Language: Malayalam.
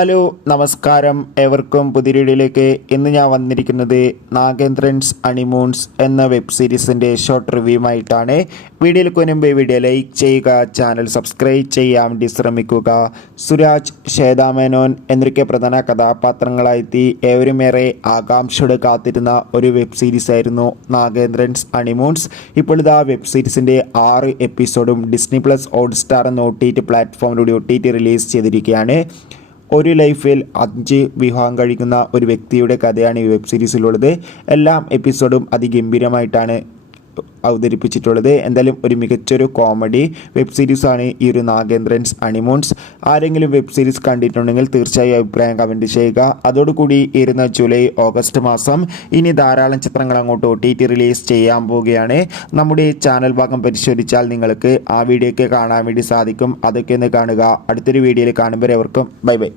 ഹലോ നമസ്കാരം, ഏവർക്കും പുതിയ വീഡിയോയിലേക്ക്. ഇന്ന് ഞാൻ വന്നിരിക്കുന്നത് നാഗേന്ദ്രൻസ് ഹണിമൂൺസ് എന്ന വെബ് സീരീസിൻ്റെ ഷോർട്ട് റിവ്യൂമായിട്ടാണ്. വീഡിയോയിൽ മുൻപ് വീഡിയോ ലൈക്ക് ചെയ്യുക, ചാനൽ സബ്സ്ക്രൈബ് ചെയ്യാൻ വേണ്ടി ശ്രമിക്കുക. സുരാജ്, ശ്വേതാ മേനോൻ എന്നൊക്കെ പ്രധാന കഥാപാത്രങ്ങളായെത്തി ഏവരുമേറെ ആകാംക്ഷയോടെ കാത്തിരുന്ന ഒരു വെബ് സീരീസ് ആയിരുന്നു നാഗേന്ദ്രൻസ് ഹണിമൂൺസ്. ഇപ്പോഴിതാ വെബ് സീരീസിൻ്റെ 6 എപ്പിസോഡും ഡിസ്നി പ്ലസ് ഹോട്ട്സ്റ്റാർ എന്ന OTT പ്ലാറ്റ്ഫോമിലൂടെ റിലീസ് ചെയ്തിരിക്കുകയാണ്. ഒരു ലൈഫിൽ 5 വിവാഹം കഴിക്കുന്ന ഒരു വ്യക്തിയുടെ കഥയാണ് ഈ വെബ് സീരീസിലുള്ളത്. എല്ലാ എപ്പിസോഡും അതിഗംഭീരമായിട്ടാണ് അവതരിപ്പിച്ചിട്ടുള്ളത്. എന്തായാലും ഒരു മികച്ചൊരു കോമഡി വെബ് സീരീസാണ് ഈ ഒരു നാഗേന്ദ്രൻസ് ഹണിമൂൺസ്. ആരെങ്കിലും വെബ് സീരീസ് കണ്ടിട്ടുണ്ടെങ്കിൽ തീർച്ചയായും അഭിപ്രായം കമൻറ്റ് ചെയ്യുക. അതോടുകൂടി ഇരുന്ന ജൂലൈ ഓഗസ്റ്റ് മാസം ഇനി ധാരാളം ചിത്രങ്ങൾ അങ്ങോട്ട് OTT റിലീസ് ചെയ്യാൻ പോവുകയാണ്. നമ്മുടെ ചാനൽ ഭാഗം പരിശോധിച്ചാൽ നിങ്ങൾക്ക് ആ വീഡിയോ ഒക്കെ കാണാൻ വേണ്ടി സാധിക്കും. അതൊക്കെ ഒന്ന് കാണുക. അടുത്തൊരു വീഡിയോയിൽ കാണുമ്പോൾ എവർക്കും ബൈ ബൈ.